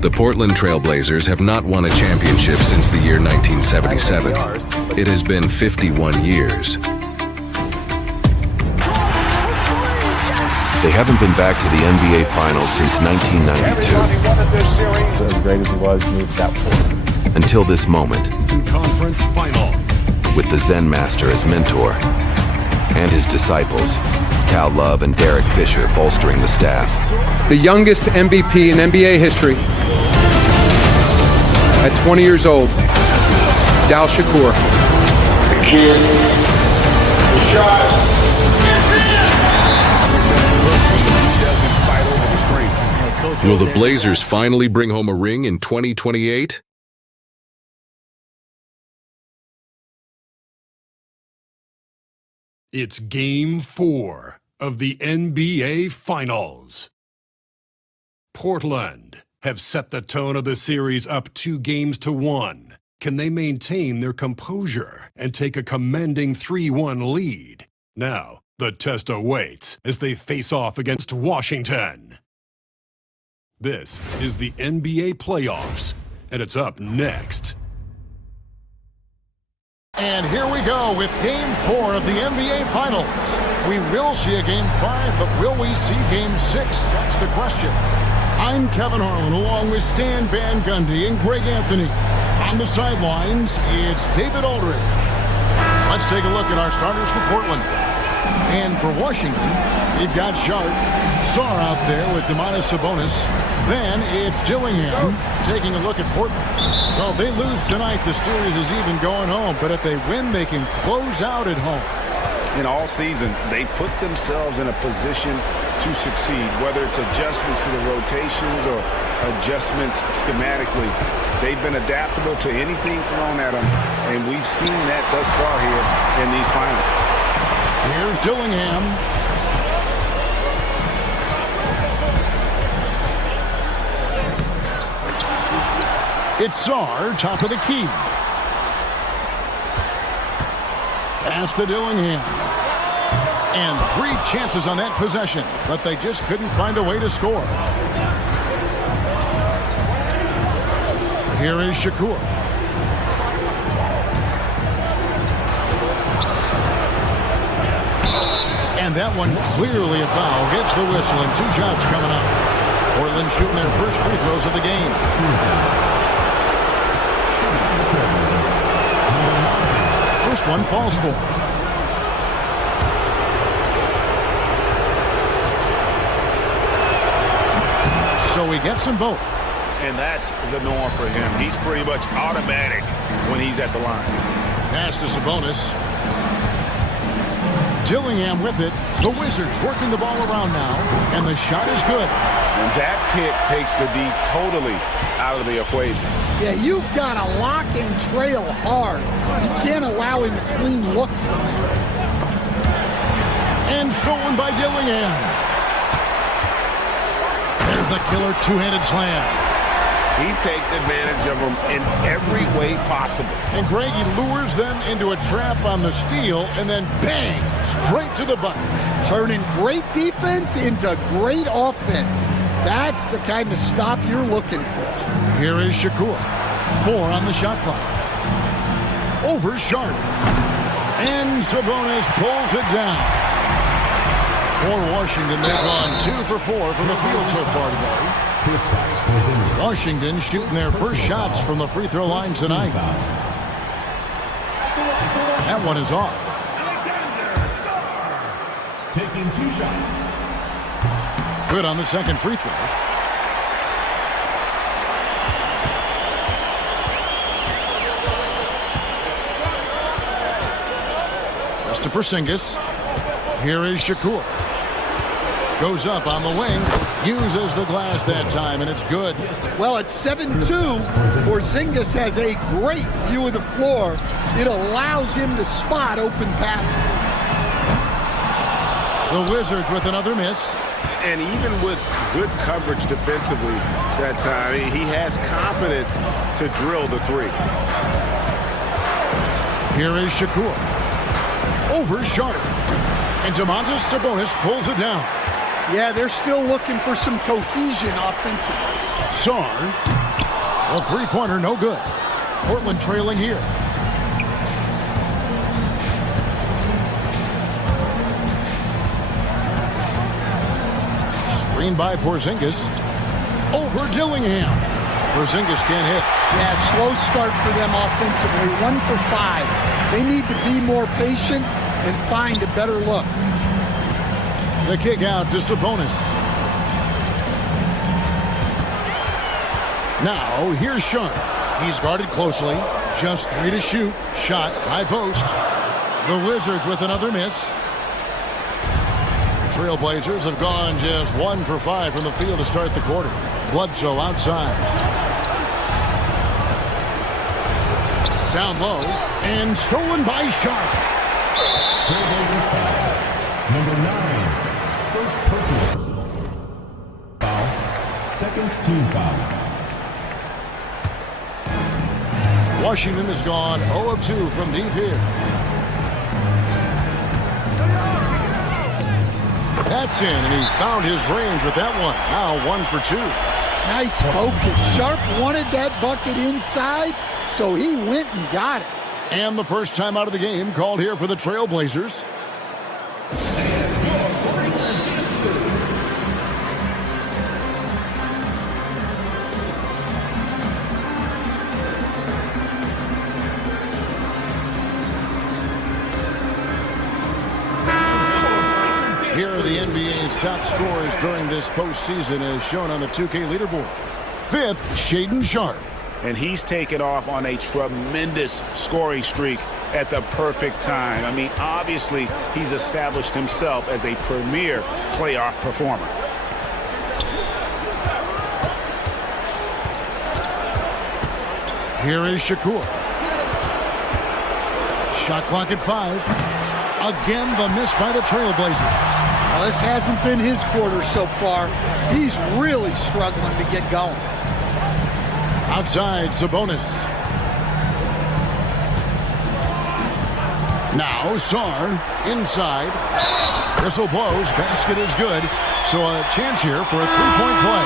The Portland Trail Blazers have not won a championship since the year 1977. It has been 51 years. They haven't been back to the NBA Finals since 1992. As great as he was, moved that forward. Until this moment. Conference final. With the Zen Master as mentor and his disciples, Cal Love and Derek Fisher, bolstering the staff. The youngest MVP in NBA history. At 20 years old, Shakur. The kid, the shot. Will the Blazers finally bring home a ring in 2028? It's Game 4 of the NBA Finals. Portland have set the tone of the series up 2-1. Can they maintain their composure and take a commanding 3-1 lead? Now, the test awaits as they face off against Washington. This is the NBA playoffs, and it's up next. And here we go with Game 4 of the NBA Finals. We will see a Game 5, but will we see Game 6? That's the question. I'm Kevin Harlan, along with Stan Van Gundy and Greg Anthony. On the sidelines, it's David Aldridge. Let's take a look at our starters for Portland. And for Washington, we've got Sharpe, Sarr out there with Domantas, Sabonis. Then it's Dillingham taking a look at Portland. Well, if they lose tonight, the series is even going home. But if they win, they can close out at home. In all season, they put themselves in a position to succeed, whether it's adjustments to the rotations or adjustments schematically. They've been adaptable to anything thrown at them, and we've seen that thus far here in these finals. Here's Dillingham. It's Sarr, top of the key. Pass to Dillingham. And 3 chances on that possession, but they just couldn't find a way to score. Here is Shakur. And that one clearly a foul. Gets the whistle and 2 shots coming up. Portland shooting their first free throws of the game. First one falls for. So he gets them both. And that's the norm for him. He's pretty much automatic when he's at the line. Pass to Sabonis. Dillingham with it. The Wizards working the ball around now. And the shot is good. And that pick takes the D totally out of the equation. Yeah, you've got to lock and trail hard. You can't allow him a clean look from there. And stolen by Dillingham. There's the killer 2-handed slam. He takes advantage of them in every way possible. And Greg, he lures them into a trap on the steal, and then bang, straight to the bucket. Turning great defense into great offense. That's the kind of stop you're looking for. Here is Shakur. 4 on the shot clock. Over Sharpe. And Sabonis pulls it down. For Washington, they've gone 2 for 4 from the field so far today. Washington shooting their first shots from the free throw line tonight. That one is off. Alexandre Sarr taking 2 shots. Good on the second free throw. Pass to Porzingis. Here is Shakur. Goes up on the wing. Uses the glass that time, and it's good. Well, at 7-2, Porzingis has a great view of the floor. It allows him to spot open passes. The Wizards with another miss. And even with good coverage defensively that time, he has confidence to drill the 3. Here is Shakur. Over Sharpe. And Domantas Sabonis pulls it down. Yeah, they're still looking for some cohesion offensively. Sarr. A three-pointer, no good. Portland trailing here. Screen by Porzingis. Over Dillingham. Porzingis can't hit. Yeah, slow start for them offensively. 1 for 5. They need to be more patient and find a better look. The kick out to Sabonis. Now, here's Sharpe. He's guarded closely. Just 3 to shoot. Shot, high post. The Wizards with another miss. Trailblazers have gone just 1 for 5 from the field to start the quarter. Bledsoe outside. Down low. And stolen by Sharpe. Trailblazers foul. Number 9. First personal foul. Second team foul. Washington has gone 0 of 2 from deep here. That's in, and he found his range with that one. Now 1 for 2. Nice focus. Sharpe wanted that bucket inside, so he went and got it. And the first time out of the game called here for the Trailblazers. Here are the NBA's top scorers during this postseason as shown on the 2K leaderboard. 5th, Shaedon Sharpe. And he's taken off on a tremendous scoring streak at the perfect time. I mean, obviously, he's established himself as a premier playoff performer. Here is Shakur. Shot clock at 5. Again, the miss by the Trailblazers. Well, this hasn't been his quarter so far. He's really struggling to get going. Outside, Sabonis. Now, Sarr, inside. Whistle blows, basket is good. So a chance here for a three-point play.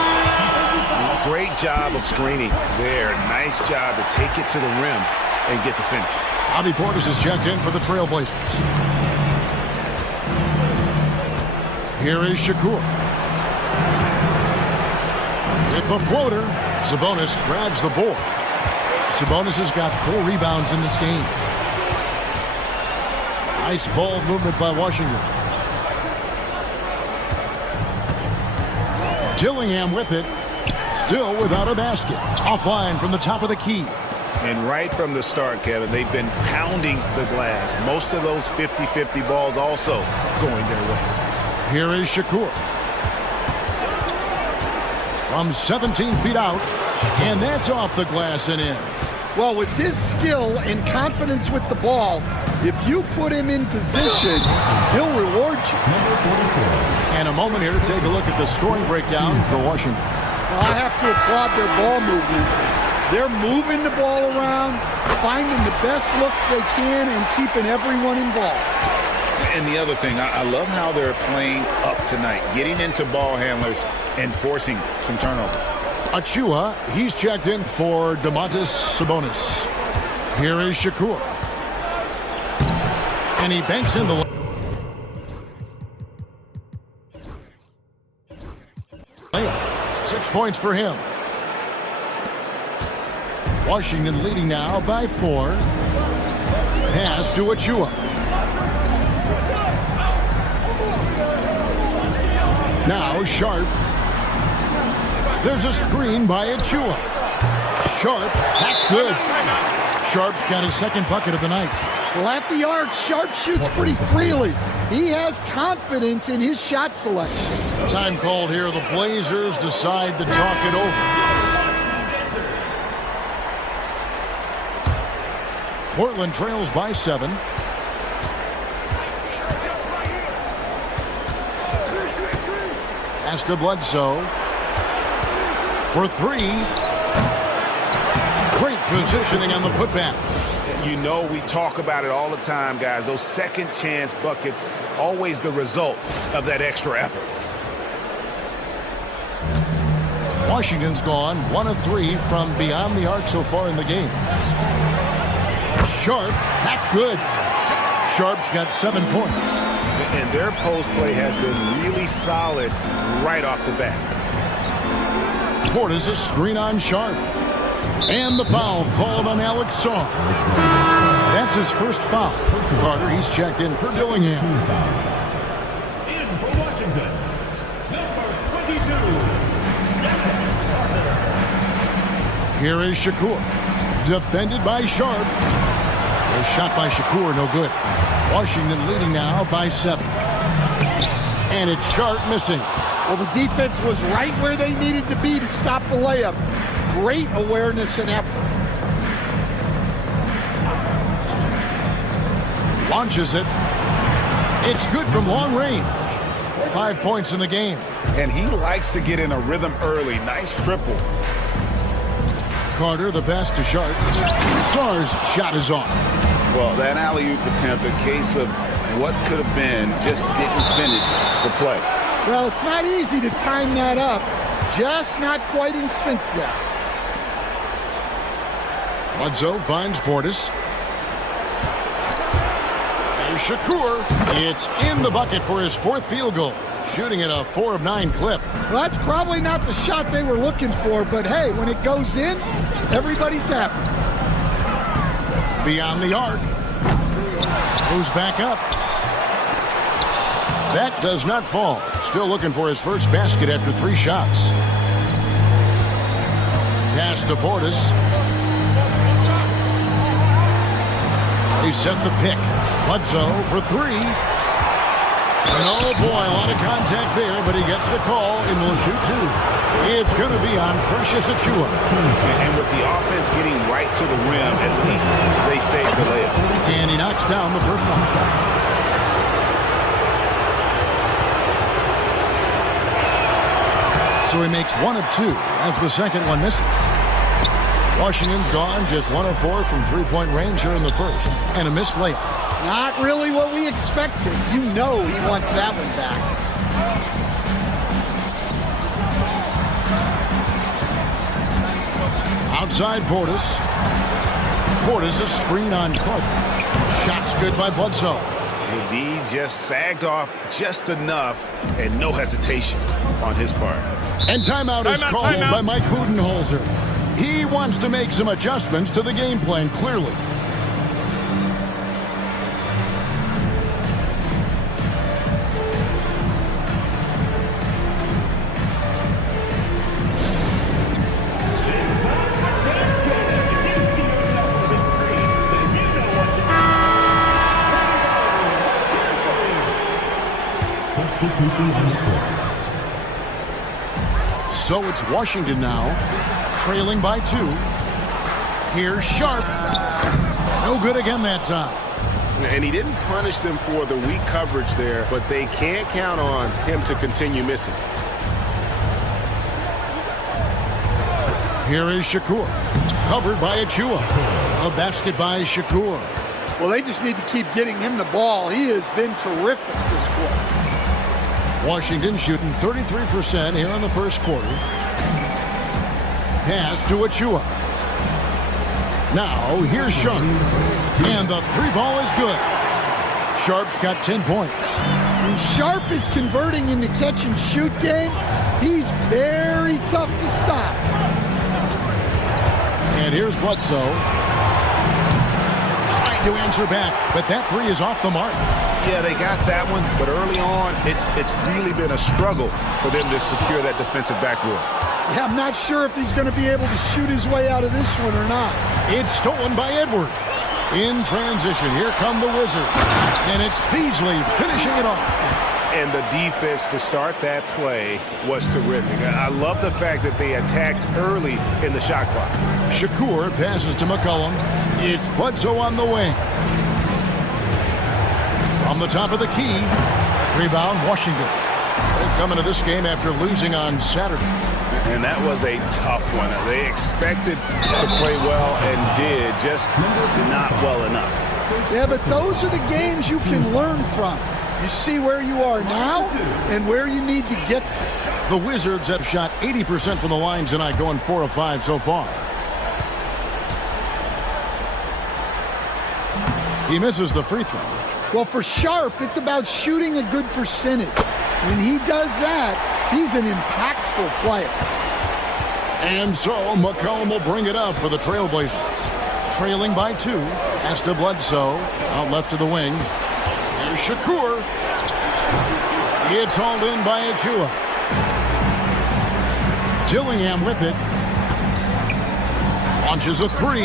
Great job of screening there. Nice job to take it to the rim and get the finish. Bobby Portis is checked in for the Trailblazers. Here is Shakur. With the floater, Sabonis grabs the board. Sabonis has got 4 rebounds in this game. Nice ball movement by Washington. Dillingham with it. Still without a basket. Offline from the top of the key. And right from the start, Kevin, they've been pounding the glass. Most of those 50-50 balls also going their way. Here is Shakur. From 17 feet out, and that's off the glass and in. Well, with his skill and confidence with the ball, if you put him in position, he'll reward you. And a moment here to take a look at the scoring breakdown for Washington. Well, I have to applaud their ball movement. They're moving the ball around, finding the best looks they can, and keeping everyone involved. And the other thing, I love how they're playing up tonight, getting into ball handlers and forcing some turnovers. Achua, he's checked in for Domantas Sabonis. Here is Shakur. And he banks in the layup. 6 points for him. Washington leading now by 4. Pass to Achua. Now Sharpe. There's a screen by Achua. Sharpe, that's good. Sharpe's got his second bucket of the night. Well, at the arc, Sharpe shoots pretty freely. He has confidence in his shot selection. Time called here. The Blazers decide to talk it over. Portland trails by 7. Pass to Bledsoe. For 3. Great positioning on the putback. You know, we talk about it all the time, guys. Those second chance buckets, always the result of that extra effort. Washington's gone 1 of 3 from beyond the arc so far in the game. Sharpe, that's good. Sharpe's got 7 points. And their post play has been really solid right off the bat. Portis a screen on Sharpe. And the foul called on Alexandre. That's his first foul. Carter, he's checked in for Dillingham. In for Washington, number 22. Here is Shakur. Defended by Sharpe. A shot by Shakur, no good. Washington leading now by 7. And it's Sharpe missing. Well, the defense was right where they needed to be to stop the layup. Great awareness and effort. Launches it. It's good from long range. 5 points in the game. And he likes to get in a rhythm early. Nice triple. Carter, the pass to Sharpe. Sarr's shot is off. Well, that alley-oop attempt, a case of what could have been, just didn't finish the play. Well, it's not easy to time that up. Just not quite in sync yet. Bledsoe finds Portis. There's Shakur. It's in the bucket for his 4th field goal. Shooting at a 4 of 9 clip. Well, that's probably not the shot they were looking for, but hey, when it goes in, everybody's happy. Beyond the arc. Moves back up. That does not fall. Still looking for his first basket after 3 shots. Pass to Portis. They set the pick. Bledsoe for 3. And oh boy, a lot of contact there, but he gets the call and will shoot 2. It's going to be on Precious Achiuwa. And with the offense getting right to the rim, at least they save the layup. And he knocks down the first one shot. So he makes 1 of 2 as the second one misses. Washington's gone just 1 of 4 from 3-point range here in the first. And a missed layup. Not really what we expected. You know he wants that one back. Outside Portis. Portis a screen on Carter. Shot's good by Bledsoe. D just sagged off just enough and no hesitation on his part. And timeout is called by Mike Budenholzer. He wants to make some adjustments to the game plan, clearly. Substitution on the court. So it's Washington now, trailing by 2. Here's Sharpe. No good again that time. And he didn't punish them for the weak coverage there, but they can't count on him to continue missing. Here is Shakur. Covered by Achiuwa. A basket by Shakur. Well, they just need to keep getting him the ball. He has been terrific this quarter. Washington shooting 33% here in the first quarter. Pass to Achiuwa. Now, here's Sharpe. And the 3-ball is good. Sharpe's got 10 points. When Sharpe is converting in the catch-and-shoot game, he's very tough to stop. And here's Bledsoe. Trying to answer back, but that 3 is off the mark. Yeah, they got that one, but early on, it's really been a struggle for them to secure that defensive backboard. Yeah, I'm not sure if he's going to be able to shoot his way out of this one or not. It's stolen by Edwards. In transition, here come the Wizards. And it's Beasley finishing it off. And the defense to start that play was terrific. I love the fact that they attacked early in the shot clock. Shakur passes to McCollum. It's Bledsoe on the wing. From the top of the key, rebound Washington. They're coming to this game after losing on Saturday. And that was a tough one. They expected to play well and did, just not well enough. Yeah, but those are the games you can learn from. You see where you are now and where you need to get to. The Wizards have shot 80% from the line tonight, going 4 of 5 so far. He misses the free throw. Well, for Sharpe, it's about shooting a good percentage. When he does that, he's an impactful player. And so McCollum will bring it up for the Trailblazers. Trailing by 2. Pass to Bledsoe. Out left to the wing. Here's Shakur. It's hauled in by Achua. Dillingham with it. Launches a 3.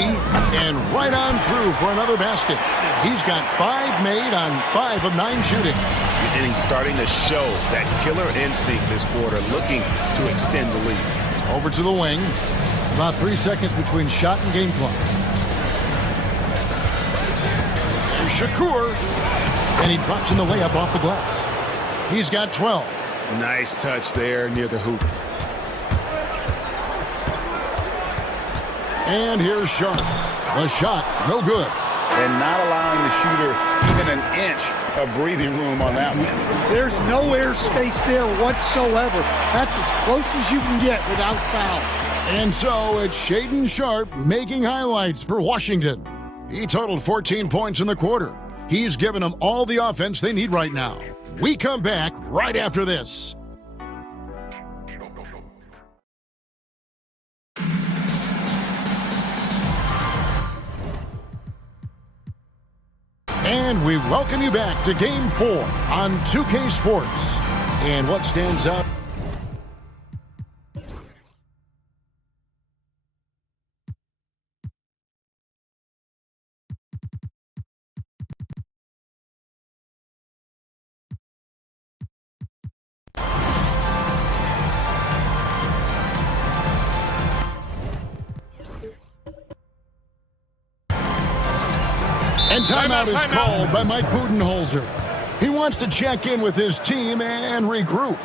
And right on through for another basket. He's got 5 made on 5 of 9 shooting. And he's starting to show that killer instinct this quarter, looking to extend the lead. Over to the wing. About 3 seconds between shot and game clock. There's Shakur. And he drops in the layup off the glass. He's got 12. Nice touch there near the hoop. And here's Sharpe. The shot, no good. And not allowing the shooter even an inch of breathing room on that one. There's no airspace there whatsoever. That's as close as you can get without foul. And so it's Shaedon Sharpe making highlights for Washington. He totaled 14 points in the quarter. He's given them all the offense they need right now. We come back right after this. And we welcome you back to Game 4 on 2K Sports. And what stands out? And timeout is called by Mike Budenholzer. He wants to check in with his team and regroup.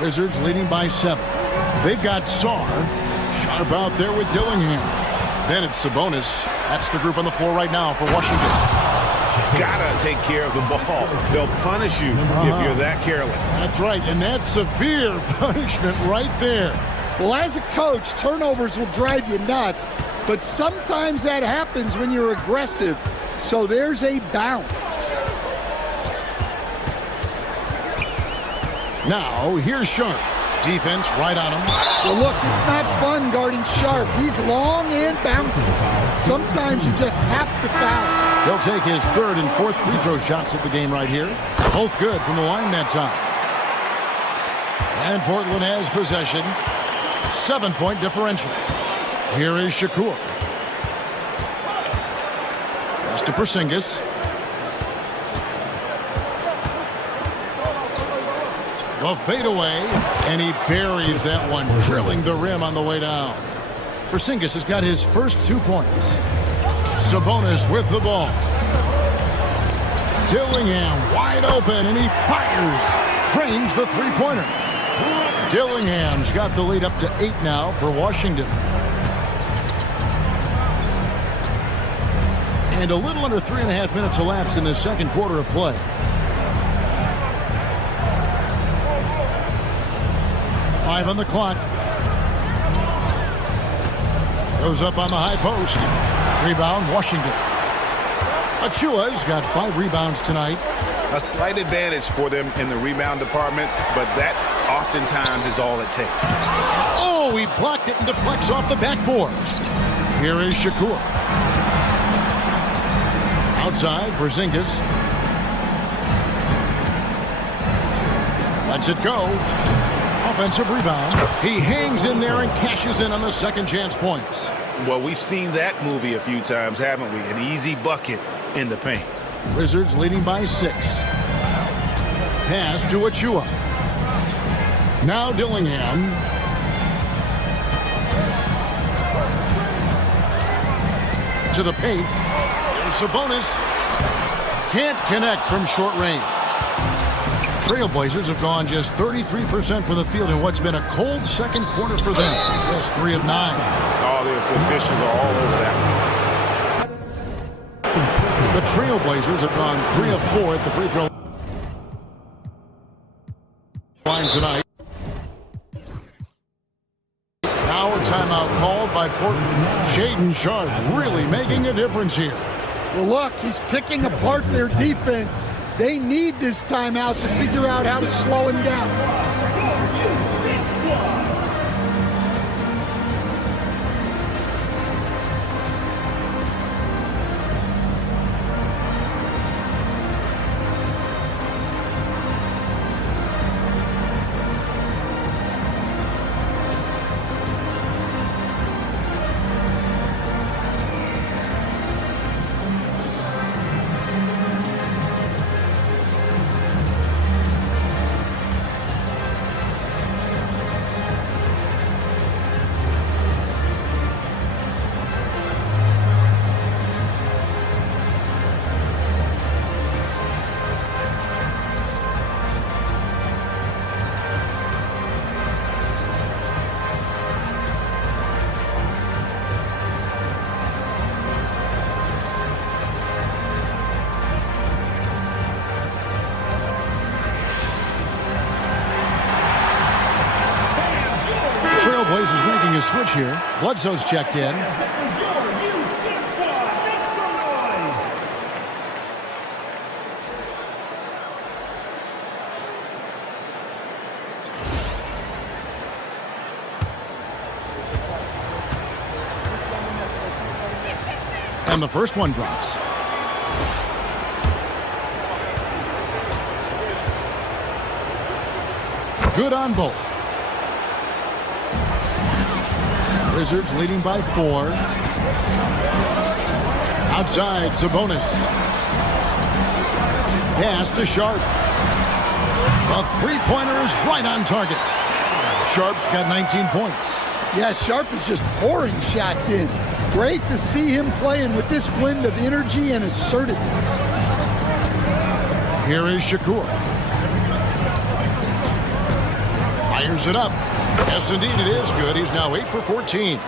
Wizards leading by 7. They've got Sarr. Sharpe out there with Dillingham. Then it's Sabonis. That's the group on the floor right now for Washington. Gotta take care of the ball. They'll punish you if you're that careless. That's right, and that's severe punishment right there. Well, as a coach, turnovers will drive you nuts, but sometimes that happens when you're aggressive. So there's a bounce. Now, here's Sharpe. Defense right on him. Well, look, it's not fun guarding Sharpe. He's long and bouncy. Sometimes you just have to foul. He'll take his 3rd and 4th free throw shots at the game right here. Both good from the line that time. And Portland has possession. 7-point differential. Here is Shakur. Pass to Porzingis. The fadeaway, and he buries that one, drilling the rim on the way down. Porzingis has got his first 2 points. Sabonis with the ball. Dillingham wide open, and he fires. Drains the three-pointer. Dillingham's got the lead up to 8 now for Washington. And a little under 3.5 minutes elapsed in the second quarter of play. On the clock. Goes up on the high post. Rebound, Washington. Achua's got 5 rebounds tonight. A slight advantage for them in the rebound department, but that oftentimes is all it takes. Oh, he blocked it and deflects off the backboard. Here is Shakur. Outside, Porzingis. Lets it go. Offensive rebound. He hangs in there and cashes in on the second chance points. Well, we've seen that movie a few times, haven't we? An easy bucket in the paint. Wizards leading by 6. Pass to Achua. Now Dillingham. To the paint. Here's Sabonis. Can't connect from short range. Trailblazers have gone just 33% from the field in what's been a cold second quarter for them. Just 3 of 9. Oh, the officials are all over that. The Trailblazers have gone 3 of 4 at the free throw line tonight. Now a timeout called by Portland. Shaedon Sharpe really making a difference here. Well, look, he's picking apart their defense. They need this timeout to figure out how to slow him down. Trailblazers making a switch here. Bledsoe's checked in. And the first one drops. Good on both. Wizards leading by 4. Outside, Sabonis. Pass to Sharpe. A three-pointer is right on target. Sharpe's got 19 points. Yeah, Sharpe is just pouring shots in. Great to see him playing with this blend of energy and assertiveness. Here is Shakur. Fires it up. Yes, indeed, it is good. He's now 8 for 14.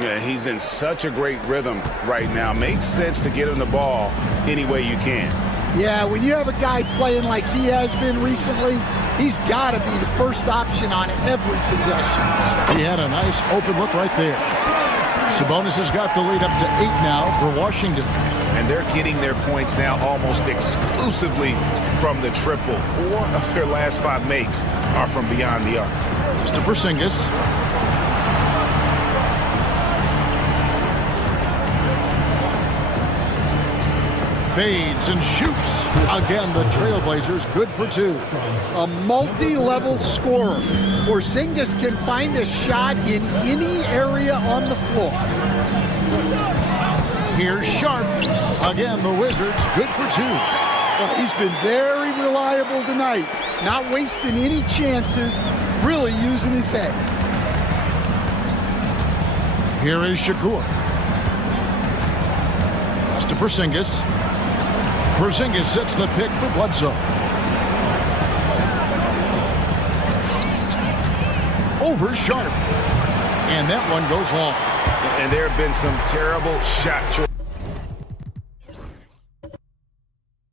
Yeah, he's in such a great rhythm right now. Makes sense to get him the ball any way you can. Yeah, when you have a guy playing like he has been recently, he's got to be the first option on every possession. He had a nice open look right there. Sabonis has got the lead up to 8 now for Washington. And they're getting their points now almost exclusively from the triple. 4 of their last 5 makes are from beyond the arc. Mr. Porzingis. Fades and shoots. Again, the Trailblazers good for 2. A multi-level scorer. Porzingis can find a shot in any area on the floor. Here's Sharpe. Again, the Wizards good for 2. Well, he's been very reliable tonight. Not wasting any chances. Really using his head. Here is Shakur. Pass to Porzingis. Porzingis sets the pick for Bledsoe. Over Sharpe. And that one goes long. And there have been some terrible shot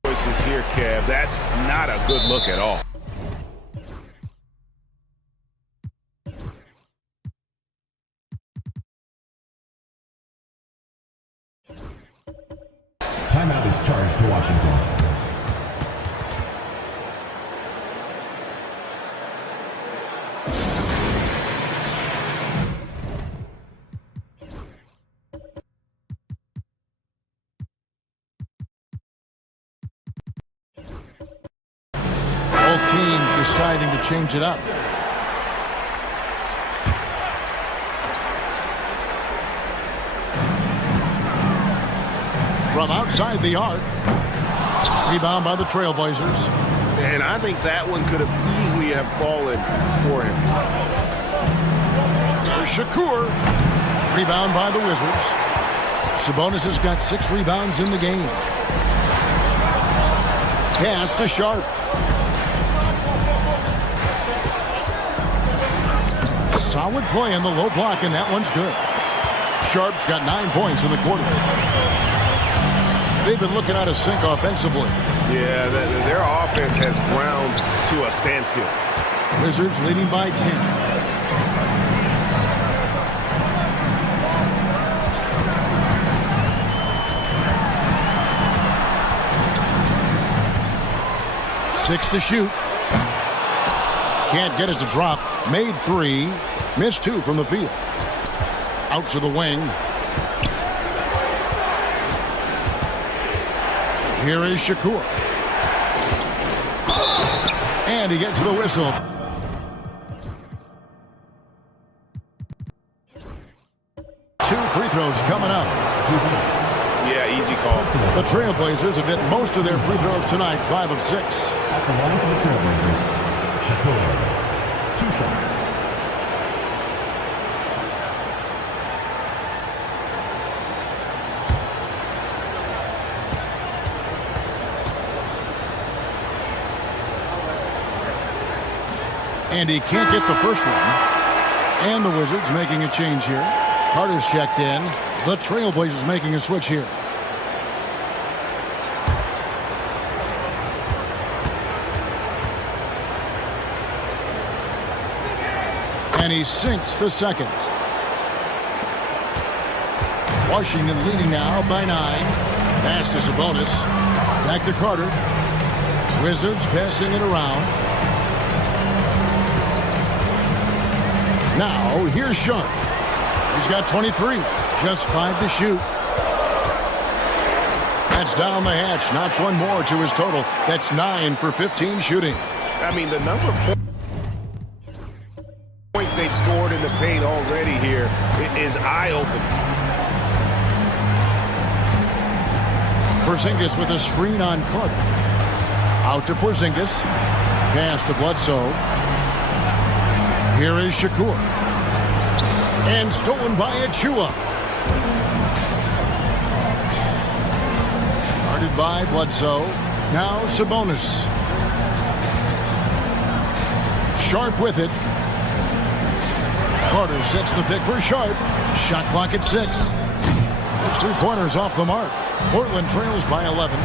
choices here, Kev. That's not a good look at all. Timeout is charged to Washington. Both teams deciding to change it up. From outside the arc. Rebound by the Trailblazers. And I think that one could have easily have fallen for him. There's Shakur. Rebound by the Wizards. Sabonis has got 6 rebounds in the game. Pass to Sharpe. Solid play in the low block, and that one's good. Sharpe's got 9 points in the quarter. They've been looking out of sync offensively. Yeah, their offense has ground to a standstill. Wizards leading by 10. Six to shoot. Can't get it to drop. Made 3. Missed 2 from the field. Out to the wing. Here is Shakur. And he gets the whistle. Two free throws coming up. Yeah, easy call. The Trailblazers have hit most of their free throws tonight, 5 of 6. At the line for the Trailblazers, Shakur, 2 shots. And he can't get the first one. And the Wizards making a change here. Carter's checked in. The Trailblazers making a switch here. And he sinks the second. Washington leading now by 9. Pass to Sabonis. Back to Carter. Wizards passing it around. Now, here's Sharpe. He's got 23. Just 5 to shoot. That's down the hatch. Knocks one more to his total. That's 9 for 15 shooting. I mean, the number of points they've scored in the paint already here is eye-opening. Porzingis with a screen on Carter. Out to Porzingis. Pass to Bledsoe. Here is Shakur. And stolen by Achua. Guarded by Bledsoe. Now Sabonis. Sharpe with it. Carter sets the pick for Sharpe. Shot clock at 6. Those 3-pointers off the mark. Portland trails by 11.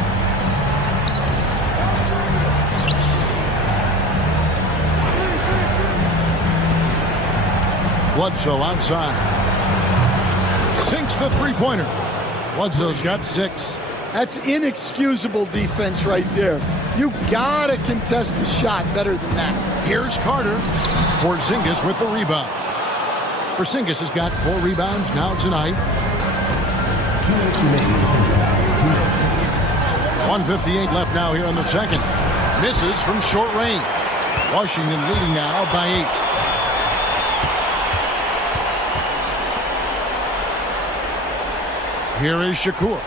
Bledsoe outside. Sinks the 3-pointer. Bledsoe's got 6. That's inexcusable defense right there. You gotta contest the shot better than that. Here's Carter. Porzingis with the rebound. Porzingis has got 4 rebounds now tonight. 1:58 left now here in the second. Misses from short range. Washington leading now by 8. Here is Shakur.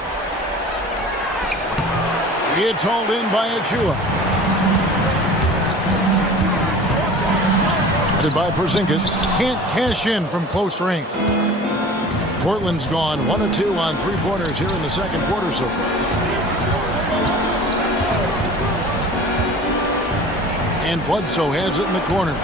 It's hauled in by Achua. By Porzingis. Can't cash in from close range. Portland's gone 1 of 2 on 3-pointers here in the second quarter so far. And Bledsoe has it in the corner.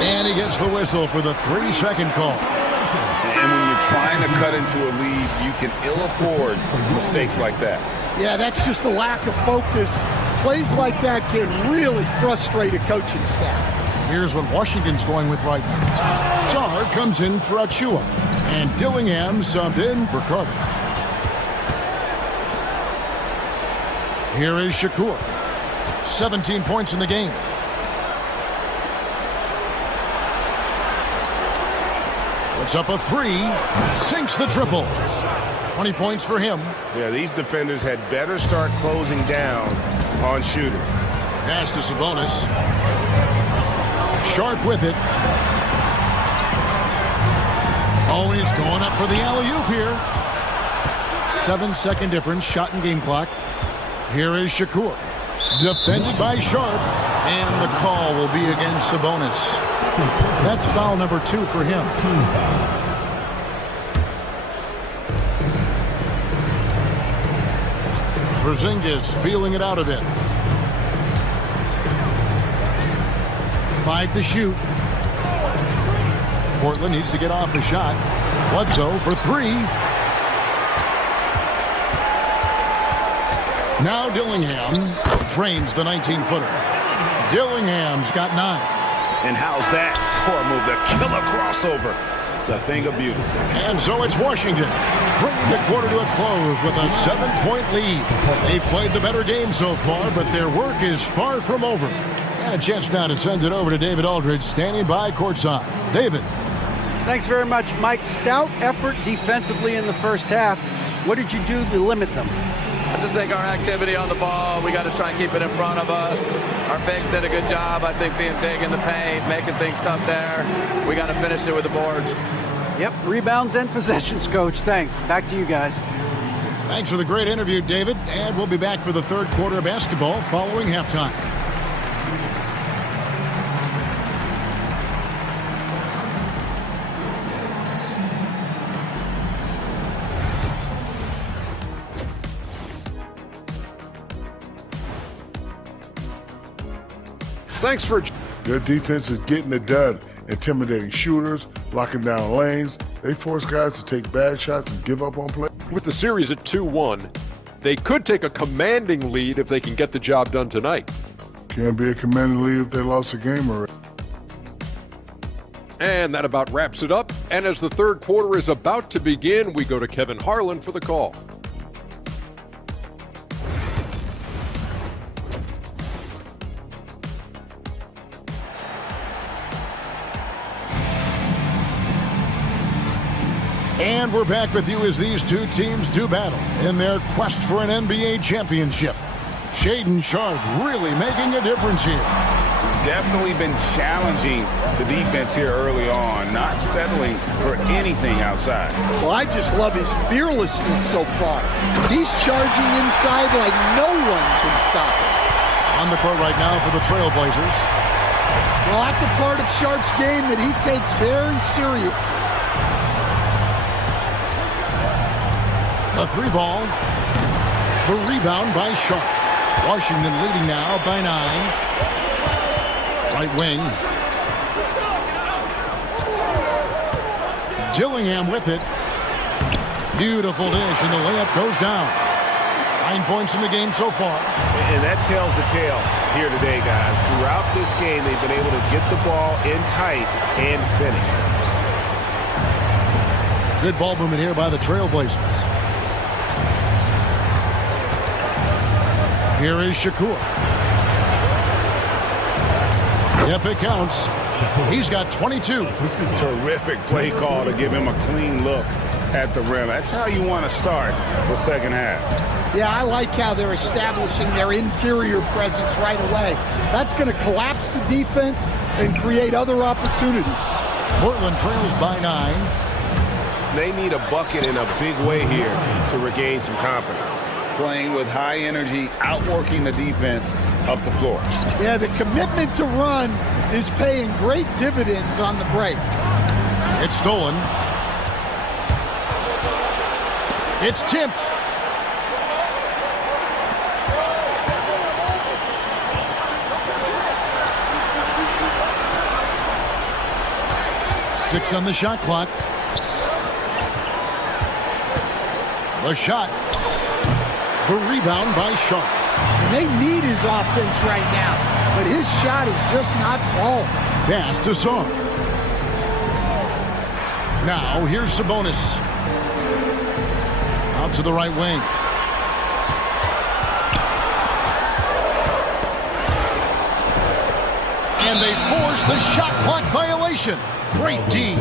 And he gets the whistle for the 3-second call. And when you're trying to cut into a lead, you can ill afford mistakes like that. Yeah, that's just a lack of focus. Plays like that can really frustrate a coaching staff. Here's what Washington's going with right now. Sarr comes in for Achua. And Dillingham subbed in for Carter. Here is Shakur. 17 points in the game. Puts up a 3. Sinks the triple. 20 points for him. Yeah, these defenders had better start closing down on shooter. Pass to Sabonis. Sharpe with it. Oh, he's going up for the alley-oop here. 7-second difference, shot and game clock. Here is Shakur. Defended by Sharpe, and the call will be against Sabonis. That's foul number 2 for him. Porzingis feeling it out a bit. 5 to shoot. Portland needs to get off the shot. Bledsoe for 3. Now Dillingham drains the 19-footer. Dillingham's got 9. And how's that for a move? The killer crossover. It's a thing of beauty. And so it's Washington bringing the quarter to a close with a 7-point lead. They've played the better game so far, but their work is far from over. And a chance now to send it over to David Aldridge, standing by courtside. David. Thanks very much, Mike. Stout effort defensively in the first half. What did you do to limit them? I just think our activity on the ball, we got to try and keep it in front of us. Our bigs did a good job, I think, being big in the paint, making things tough there. We got to finish it with the board. Yep, rebounds and possessions, Coach. Thanks. Back to you guys. Thanks for the great interview, David. And we'll be back for the third quarter of basketball following halftime. Thanks for... Their defense is getting it done, intimidating shooters, locking down lanes. They force guys to take bad shots and give up on play. With the series at 2-1, they could take a commanding lead if they can get the job done tonight. Can't be a commanding lead if they lost a game already. And that about wraps it up. And as the third quarter is about to begin, we go to Kevin Harlan for the call. And we're back with you as these two teams do battle in their quest for an NBA championship. Shaedon Sharpe really making a difference here. Definitely been challenging the defense here early on, not settling for anything outside. Well, I just love his fearlessness so far. He's charging inside like no one can stop him. On the court right now for the Trailblazers. Well, that's a part of Sharpe's game that he takes very seriously. The 3 ball. The rebound by Sharpe. Washington leading now by 9. Right wing. Dillingham with it. Beautiful dish, and the layup goes down. 9 points in the game so far. And that tells the tale here today, guys. Throughout this game, they've been able to get the ball in tight and finish. Good ball movement here by the Trailblazers. Here is Shakur. Yep, it counts. He's got 22. Terrific play call to give him a clean look at the rim. That's how you want to start the second half. Yeah, I like how they're establishing their interior presence right away. That's going to collapse the defense and create other opportunities. Portland trails by 9. They need a bucket in a big way here to regain some confidence. Playing with high energy, outworking the defense up the floor. Yeah, the commitment to run is paying great dividends on the break. It's stolen. It's tipped. Six on the shot clock. The shot. The rebound by Sharpe. And they need his offense right now, but his shot is just not falling. Pass to Sarr. Now here's Sabonis. Out to the right wing. And they force the shot clock violation. Great D.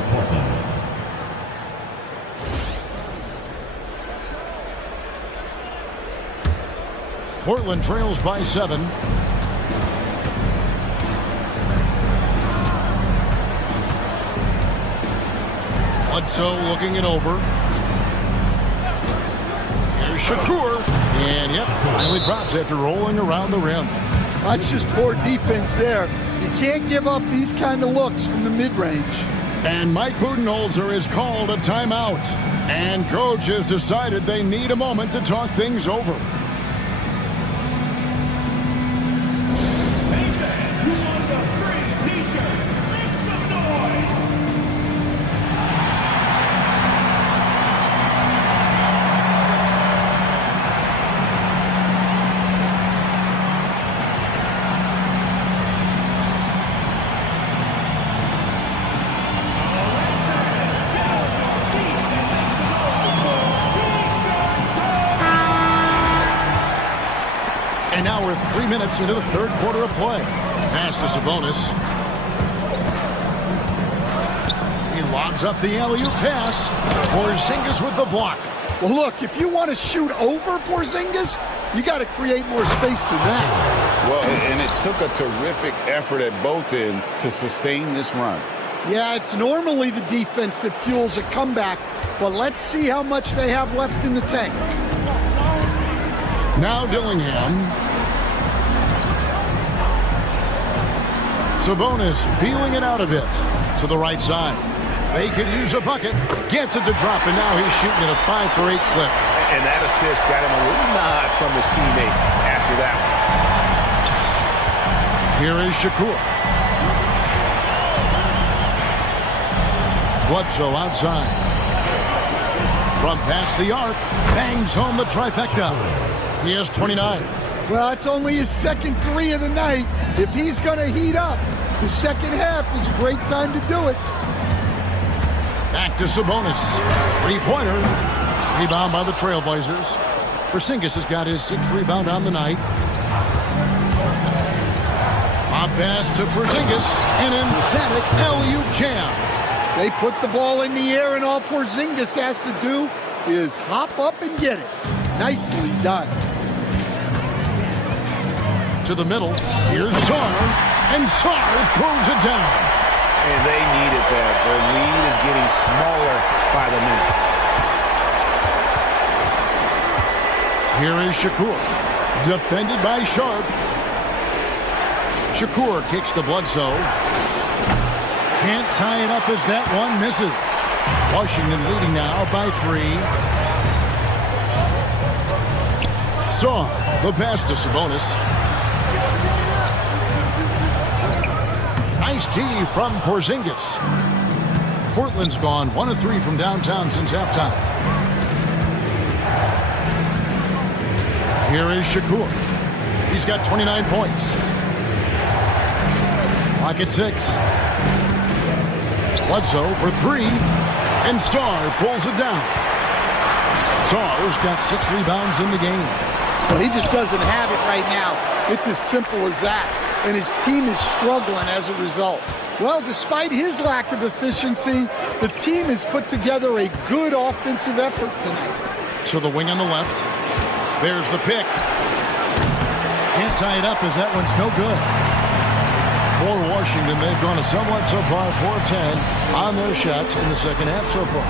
Portland trails by 7. Bledsoe looking it over. Here's Shakur. And yep, finally drops after rolling around the rim. That's just poor defense there. You can't give up these kind of looks from the mid-range. And Mike Budenholzer has called a timeout. And coach has decided they need a moment to talk things over. Now we're 3 minutes into the third quarter of play. Pass to Sabonis. He lobs up the alley-oop pass. Porzingis with the block. Well, look, if you want to shoot over Porzingis, you got to create more space than that. Well, and it took a terrific effort at both ends to sustain this run. Yeah, it's normally the defense that fuels a comeback, but let's see how much they have left in the tank. Now Dillingham. Sabonis feeling it out a bit to the right side. They could use a bucket. Gets it to drop, and now he's shooting at a 5-for-8 clip. And that assist got him a little nod from his teammate after that one. Here is Shakur. Bledsoe outside. From past the arc, bangs home the trifecta. He has 29. Well, it's only his second 3 of the night. If he's going to heat up, the second half is a great time to do it. Back to Sabonis. 3-pointer. Rebound by the Trailblazers. Porzingis has got his 6th rebound on the night. A pass to Porzingis. An emphatic alley-oop jam. They put the ball in the air, and all Porzingis has to do is hop up and get it. Nicely done. To the middle. Here's Sarr. And Sarr throws it down. And they needed that. Their lead is getting smaller by the minute. Here is Shakur. Defended by Sharpe. Shakur kicks to Bledsoe. Can't tie it up as that one misses. Washington leading now by 3. Sarr, the pass to Sabonis. Nice key from Porzingis. Portland's gone 1 of 3 from downtown since halftime. Here is Shakur. He's got 29 points. Clock at 6. Bledsoe for 3. And Sarr pulls it down. Sarr's got 6 rebounds in the game. Well, he just doesn't have it right now. It's as simple as that. And his team is struggling as a result. Well, despite his lack of efficiency, the team has put together a good offensive effort tonight. To the wing on the left. There's the pick. Can't tie it up as that one's no good. For Washington, they've gone a somewhat subpar 4 of 10 on their shots in the second half so far.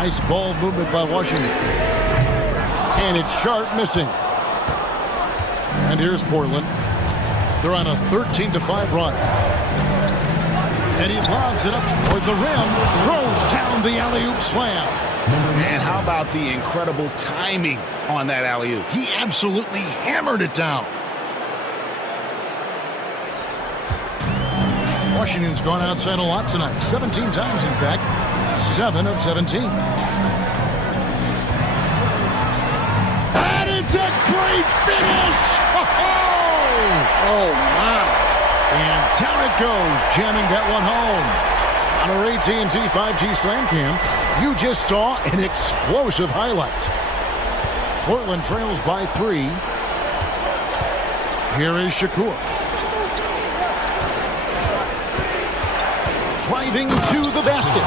Nice ball movement by Washington. And it's Sharpe missing. And here's Portland. They're on a 13-5 run. And he lobs it up toward the rim. Throws down the alley-oop slam. And how about the incredible timing on that alley-oop? He absolutely hammered it down. Washington's gone outside a lot tonight. 17 times, in fact. 7 of 17. And it's a great finish! Oh, wow. And down it goes, jamming that one home. On our AT&T 5G Slam Cam, you just saw an explosive highlight. Portland trails by 3. Here is Shakur. Driving to the basket.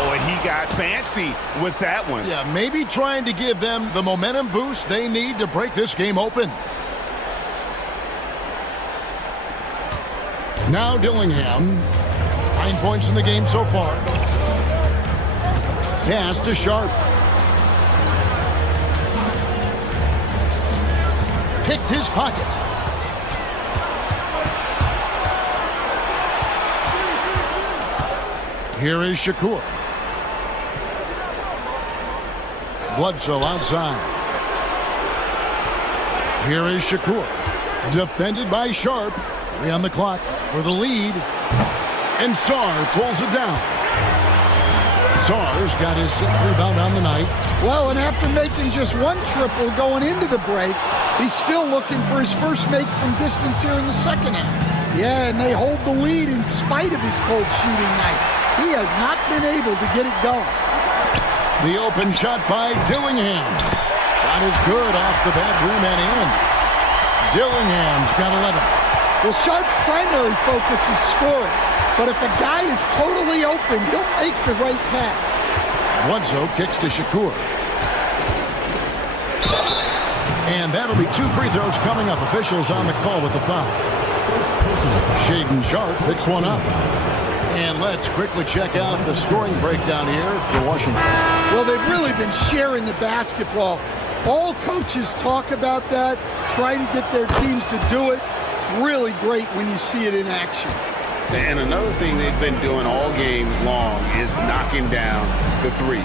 Oh, and he got fancy with that one. Yeah, maybe trying to give them the momentum boost they need to break this game open. Now Dillingham. 9 points in the game so far. Pass to Sharpe. picked his pocket. Here is Shakur. Bledsoe outside. Here is Shakur. Defended by Sharpe. 3 on the clock for the lead. And Sarr pulls it down. Sarr's got his 6th rebound on the night. Well, and after making just 1 triple going into the break, he's still looking for his first make from distance here in the second half. Yeah, and they hold the lead in spite of his cold shooting night. He has not been able to get it going. The open shot by Dillingham. Shot is good off the back rim and in. Dillingham's got 11. Well, Sharpe's primary focus is scoring. But if a guy is totally open, he'll make the right pass. Bledsoe kicks to Shakur. And that'll be 2 free throws coming up. Officials on the call with the foul. Shaedon Sharpe picks one up. And let's quickly check out the scoring breakdown here for Washington. Well, they've really been sharing the basketball. All coaches talk about that, try to get their teams to do it. It's really great when you see it in action. And another thing they've been doing all game long is knocking down the 3.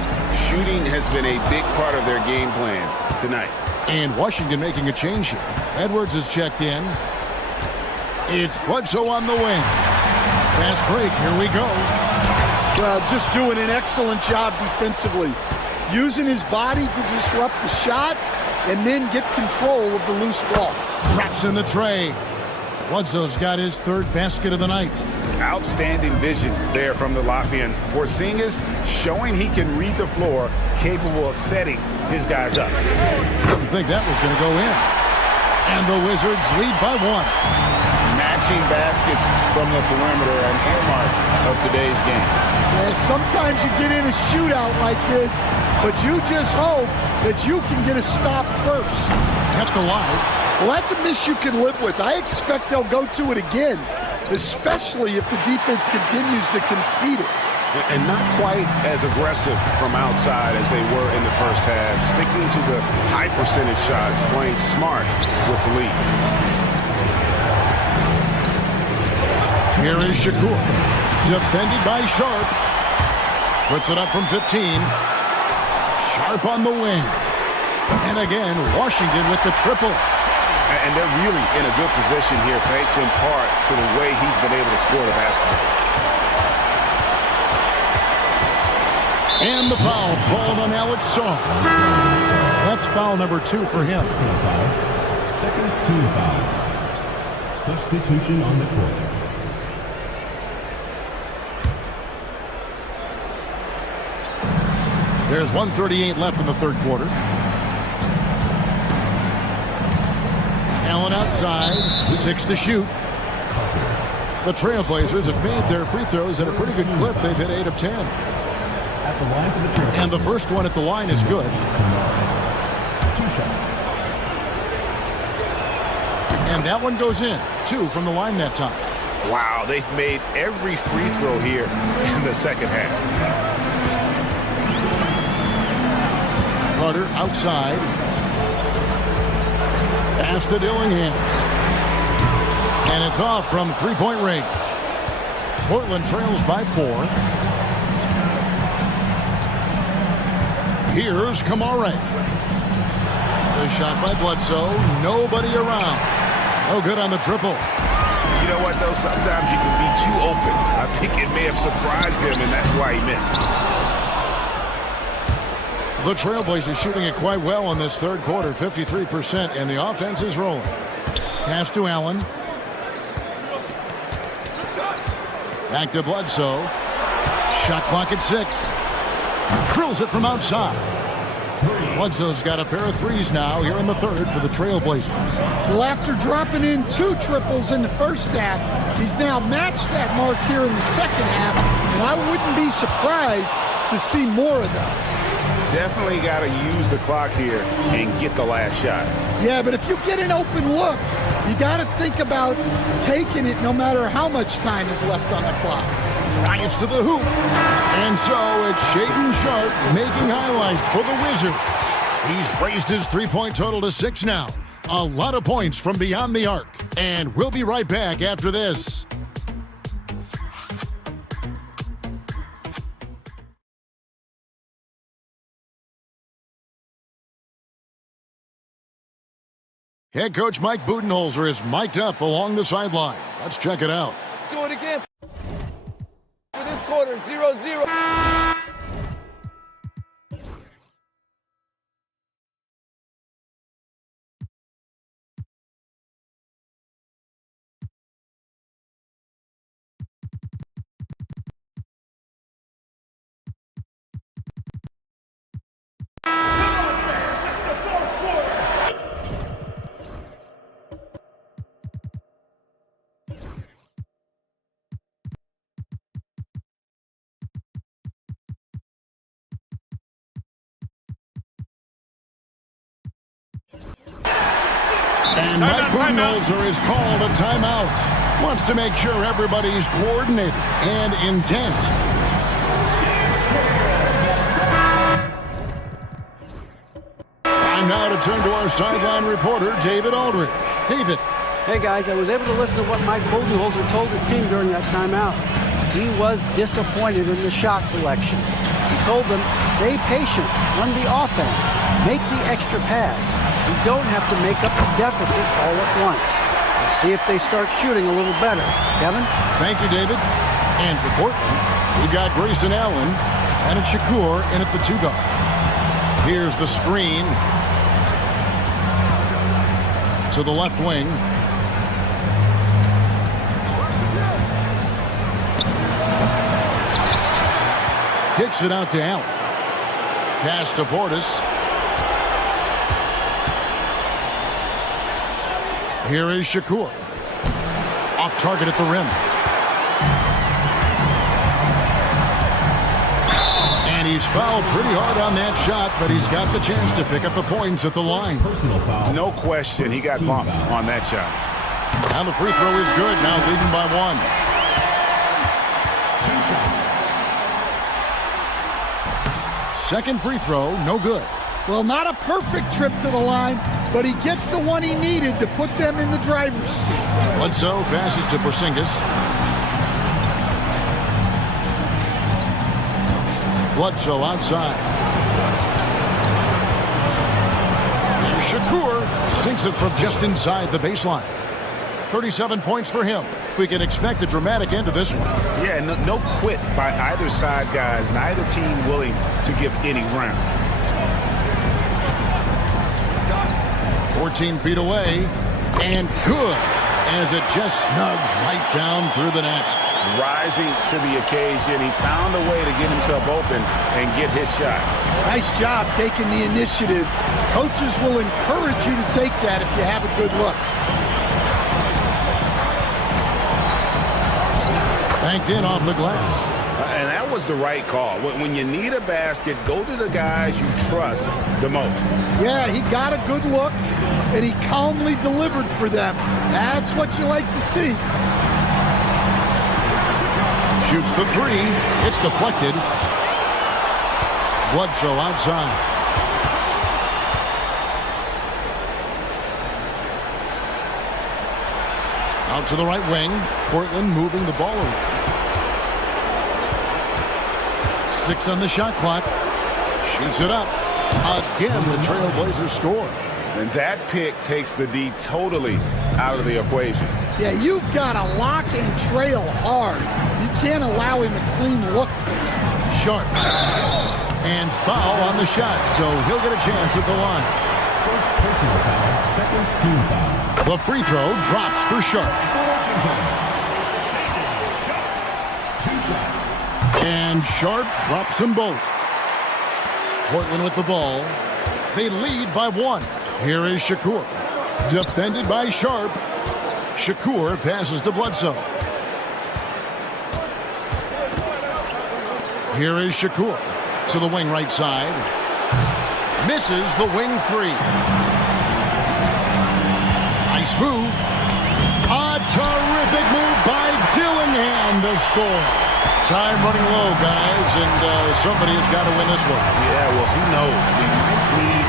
Shooting has been a big part of their game plan tonight. And Washington making a change here. Edwards is checked in. It's Bledsoe on the wing. Fast break, here we go. Well, just doing an excellent job defensively. Using his body to disrupt the shot and then get control of the loose ball. Drops in the tray. Bledsoe's got his 3rd basket of the night. Outstanding vision there from the Latvian. Porzingis showing he can read the floor, capable of setting his guys up. Didn't think that was going to go in. And the Wizards lead by 1. Matching baskets from the perimeter, an earmark of today's game. Yeah, sometimes you get in a shootout like this, but you just hope that you can get a stop first. Kept alive. Well, that's a miss you can live with. I expect they'll go to it again, especially if the defense continues to concede it. And not quite as aggressive from outside as they were in the first half. Sticking to the high percentage shots, playing smart with the lead. Here is Shakur. Defended by Sharpe. Puts it up from 15. Sharpe on the wing. And again, Washington with the triple. And they're really in a good position here, thanks in part to the way he's been able to score the basketball. And the foul called on Alexandre. That's foul number 2 for him. Second team foul. Substitution on the court. There's 1:38 left in the 3rd quarter. Allen outside, 6 to shoot. The Trailblazers have made their free throws at a pretty good clip. They've hit 8 of 10. At the line for the Trailblazers. And the first one at the line is good. 2 shots. And that one goes in. 2 from the line that time. Wow, they've made every free throw here in the second half. Carter outside. Pass to Dillingham. And it's off from 3-point range. Portland trails by 4. Here's Chaminade. The shot by Bledsoe. Nobody around. No good on the triple. You know what, though? Sometimes you can be too open. I think it may have surprised him, and that's why he missed. The Trailblazers shooting it quite well in this 3rd quarter, 53%, and the offense is rolling. Pass to Allen. Back to Bledsoe. Shot clock at 6. Drills it from outside. Bledsoe's got a pair of threes now here in the 3rd for the Trailblazers. Well, after dropping in 2 triples in the first half, he's now matched that mark here in the second half, and I wouldn't be surprised to see more of that. Definitely got to use the clock here and get the last shot. Yeah, but if you get an open look, you got to think about taking it no matter how much time is left on the clock. Drives to the hoop. And so it's Shaedon Sharpe making highlights for the Wizards. He's raised his 3-point total to 6 now. A lot of points from beyond the arc. And we'll be right back after this. Head coach Mike Budenholzer is mic'd up along the sideline. Let's check it out. Let's do it again. For this quarter, 0-0. And Mike Budenholzer is called a timeout. Wants to make sure everybody's coordinated and intent. Time now to turn to our sideline reporter, David Aldridge. David. Hey, guys, I was able to listen to what Mike Budenholzer told his team during that timeout. He was disappointed in the shot selection. He told them, stay patient, run the offense, make the extra pass. You don't have to make up the deficit all at once. We'll see if they start shooting a little better. Kevin? Thank you, David. And for Portland, we've got Grayson Allen and it's Shakur in at the 2 guard. Here's the screen to the left wing. Kicks it out to Allen. Pass to Portis. Here is Shakur. Off target at the rim. And he's fouled pretty hard on that shot, but he's got the chance to pick up the points at the line. No question, he got bumped on that shot. Now the free throw is good, now leading by 1. Second free throw, no good. Well, not a perfect trip to the line, but he gets the one he needed to put them in the driver's seat. Bledsoe passes to Porzingis. Bledsoe outside. Shakur sinks it from just inside the baseline. 37 points for him. We can expect a dramatic end to this one. Yeah, no quit by either side, guys. Neither team willing to give any ground. 14 feet away, and good, as it just snugs right down through the net. Rising to the occasion, he found a way to get himself open and get his shot. Nice job taking the initiative. Coaches will encourage you to take that if you have a good look. Banked in off the glass. And that was the right call. When you need a basket, go to the guys you trust the most. Yeah, he got a good look, and he calmly delivered for them. That's what you like to see. Shoots the 3. It's deflected. Bledsoe outside. Out to the right wing. Portland moving the ball around. 6 on the shot clock. Shoots it up. Again, the Trailblazers score. And that pick takes the D totally out of the equation. Yeah, you've got to lock and trail hard. You can't allow him a clean look. Sharpe. And foul on the shot, so he'll get a chance at the line. First personal foul, second team foul. The free throw drops for Sharpe. And Sharpe drops them both. Portland with the ball. They lead by 1. Here is Shakur. Defended by Sharpe. Shakur passes to Bledsoe. Here is Shakur. To the wing right side. Misses the wing 3. Nice move. A terrific move by Dillingham to score. Time running low, guys, and somebody has got to win this one. Yeah, well, who knows? We might need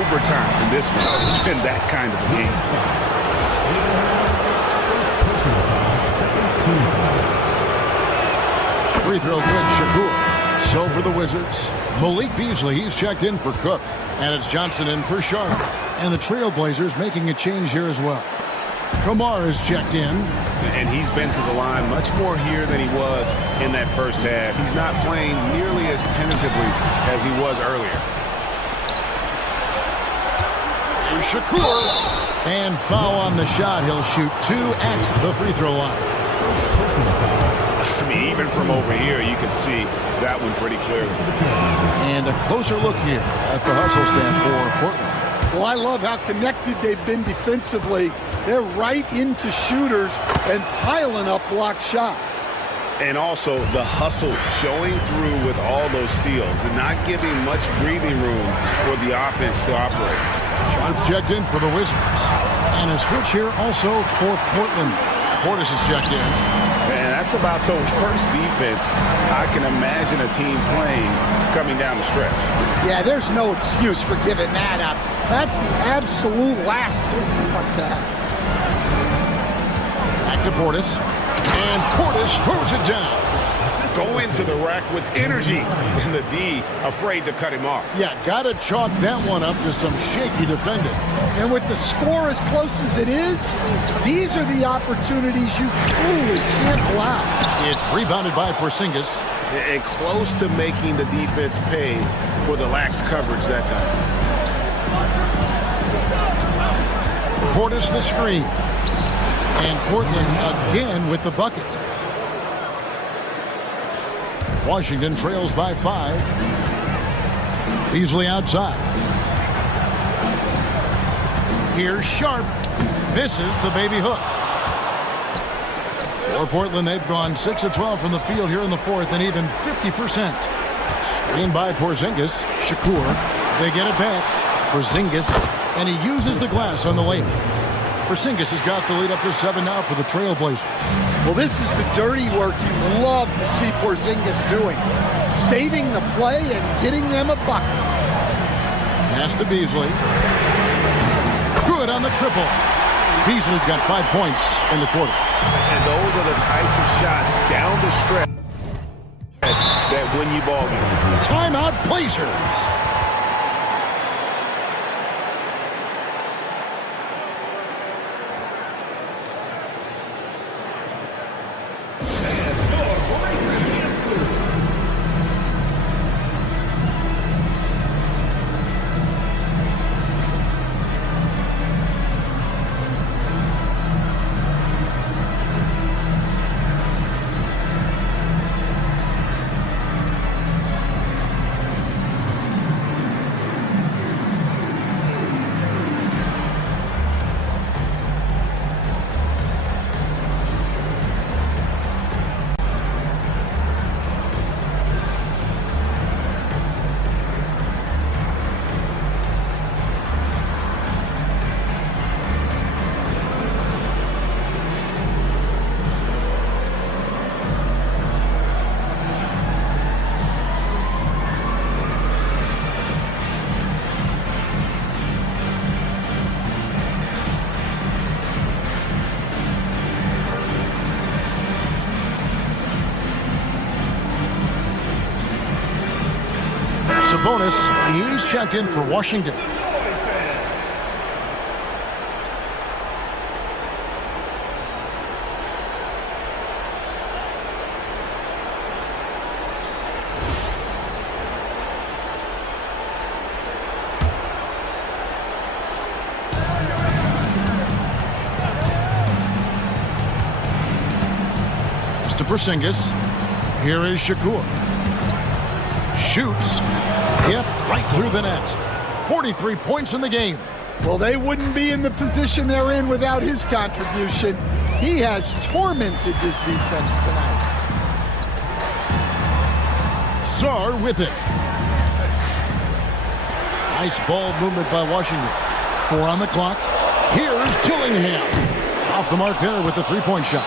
overtime in this one. It's been that kind of a game. Free throw good, Shakur. So for the Wizards, Malik Beasley, he's checked in for Cook. And it's Johnson in for Sharpe. And the Trailblazers making a change here as well. Kamar is checked in. And he's been to the line much more here than he was in that first half. He's not playing nearly as tentatively as he was earlier. Here's Shakur. And foul on the shot. He'll shoot 2 at the free throw line. I mean, even from over here, you can see that one pretty clearly. And a closer look here at the hustle stand for Portland. Well, I love how connected they've been defensively. They're right into shooters and piling up block shots. And also the hustle showing through with all those steals and not giving much breathing room for the offense to operate. Sharpe's checked in for the Wizards. And a switch here also for Portland. Portis is checked in. And that's about the worst defense I can imagine a team playing coming down the stretch. Yeah, there's no excuse for giving that up. That's the absolute last thing you want to have. Back to Portis. And Portis throws it down. Go into the rack with energy. And the D afraid to cut him off. Yeah, got to chalk that one up to some shaky defending. And with the score as close as it is, these are the opportunities you truly can't allow. It's rebounded by Porzingis. And close to making the defense pay for the lax coverage that time. Portis the screen. And Portland again with the bucket. Washington trails by 5. Beasley outside. Here's Sharpe. Misses the baby hook. For Portland, they've gone 6 of 12 from the field here in the fourth and even 50%. Screened by Porzingis. Shakur. They get it back. Porzingis. And he uses the glass on the layup. Porzingis has got the lead up to 7 now for the Trailblazers. Well, this is the dirty work you love to see Porzingis doing. Saving the play and getting them a bucket. Pass to Beasley. Good on the triple. Beasley's got 5 points in the quarter. And those are the types of shots down the stretch that win you ball games. Timeout Blazers. Sabonis, he's checked in for Washington. To Porzingis. Here is Shakur. Shoots. Yep, right through the net. 43 points in the game. Well, they wouldn't be in the position they're in without his contribution. He has tormented this defense tonight. Sarr with it. Nice ball movement by Washington. 4 on the clock. Here's Dillingham. Off the mark there with the three-point shot.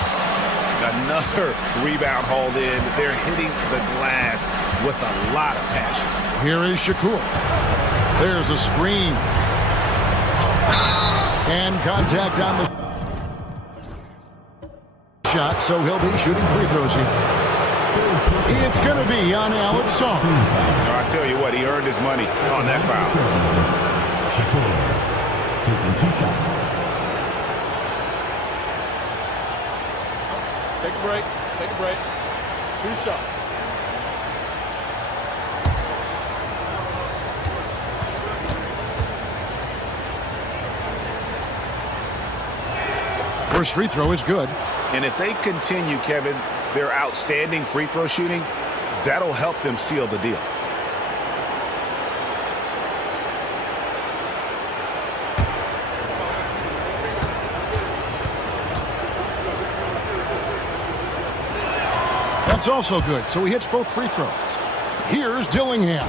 Another rebound hauled in. They're hitting the glass with a lot of passion. Here is Shakur. There's a screen. And contact on the shot, so he'll be shooting free throws here. It's going to be on Alexandre. I tell you what, he earned his money on that foul. Shakur taking 2 shots. Take a break. Take a break. 2 shots. First free throw is good. And if they continue, Kevin, their outstanding free throw shooting, that'll help them seal the deal. That's also good, so he hits both free throws. Here's Dillingham.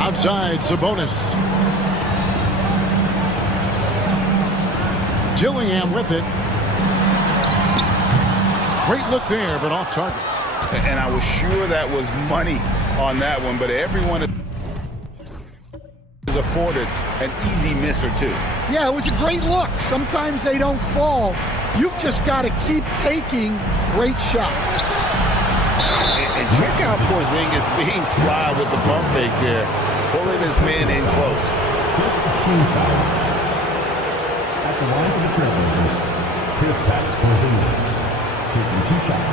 Outside, Sabonis. Dillingham with it. Great look there, but off target. And I was sure that was money on that one, but everyone is afforded an easy miss or two. Yeah, it was a great look. Sometimes they don't fall. You've just got to keep taking great shots. And check out Porzingis being sly with the pump fake there, pulling his men in close. 15 foul. At the line for the Trailblazers, Kristaps Porzingis taking 2 shots.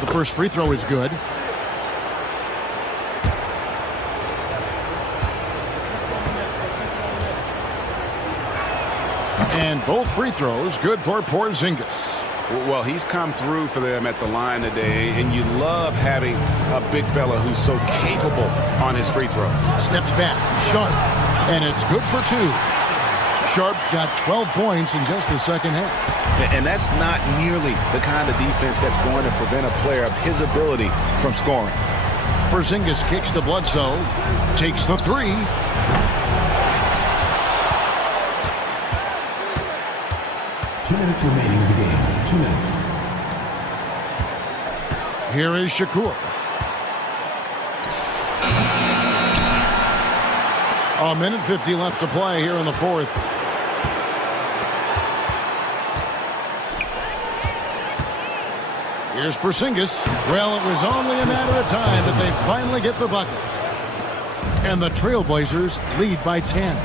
The first free throw is good. And both free throws good for Porzingis. Well, he's come through for them at the line today, and you love having a big fella who's so capable on his free throw. Steps back, Sharpe, and it's good for 2. Sharpe's got 12 points in just the second half. And that's not nearly the kind of defense that's going to prevent a player of his ability from scoring. Porzingis kicks to Bledsoe, takes the 3. 2 minutes remaining in the game. 2 minutes. Here is Shakur. A minute 50 left to play here in the fourth. Here's Porzingis. Well, it was only a matter of time, but they finally get the bucket. And the Trailblazers lead by 10.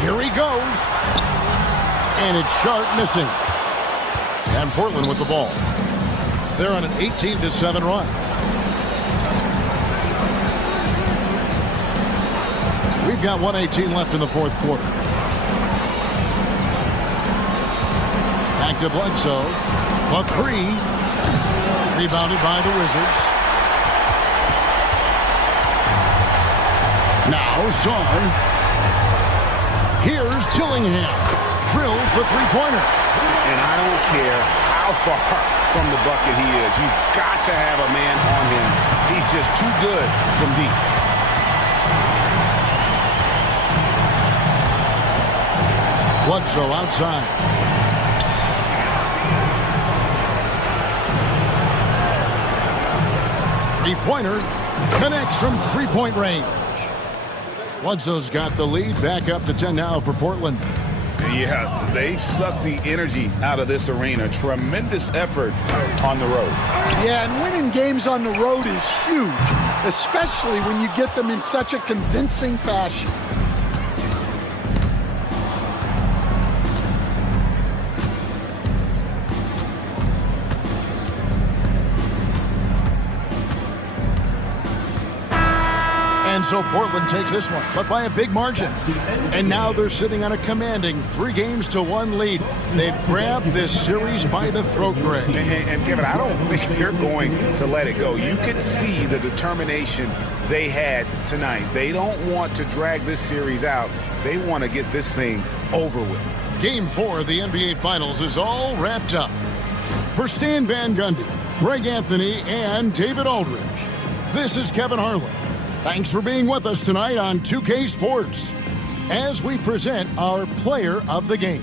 Here he goes. And it's Sharpe missing. And Portland with the ball. They're on an 18-7 run. We've got 1:18 left in the fourth quarter. Back to Bledsoe. A 3. Rebounded by the Wizards. Now Sarr. Here's Dillingham. Drills the three-pointer. And I don't care how far from the bucket he is. You've got to have a man on him. He's just too good from deep. Bledsoe outside. Three-pointer connects from three-point range. Bledsoe's got the lead, back up to 10 now for Portland. Yeah, they've sucked the energy out of this arena. Tremendous effort on the road. Yeah, and winning games on the road is huge, especially when you get them in such a convincing fashion. And so Portland takes this one, but by a big margin. And now they're sitting on a commanding 3-1 lead. They've grabbed this series by the throat, Greg. And Kevin, I don't think they're going to let it go. You could see the determination they had tonight. They don't want to drag this series out. They want to get this thing over with. Game 4 of the NBA Finals is all wrapped up. For Stan Van Gundy, Greg Anthony, and David Aldridge, this is Kevin Harlan. Thanks for being with us tonight on 2K Sports as we present our player of the game.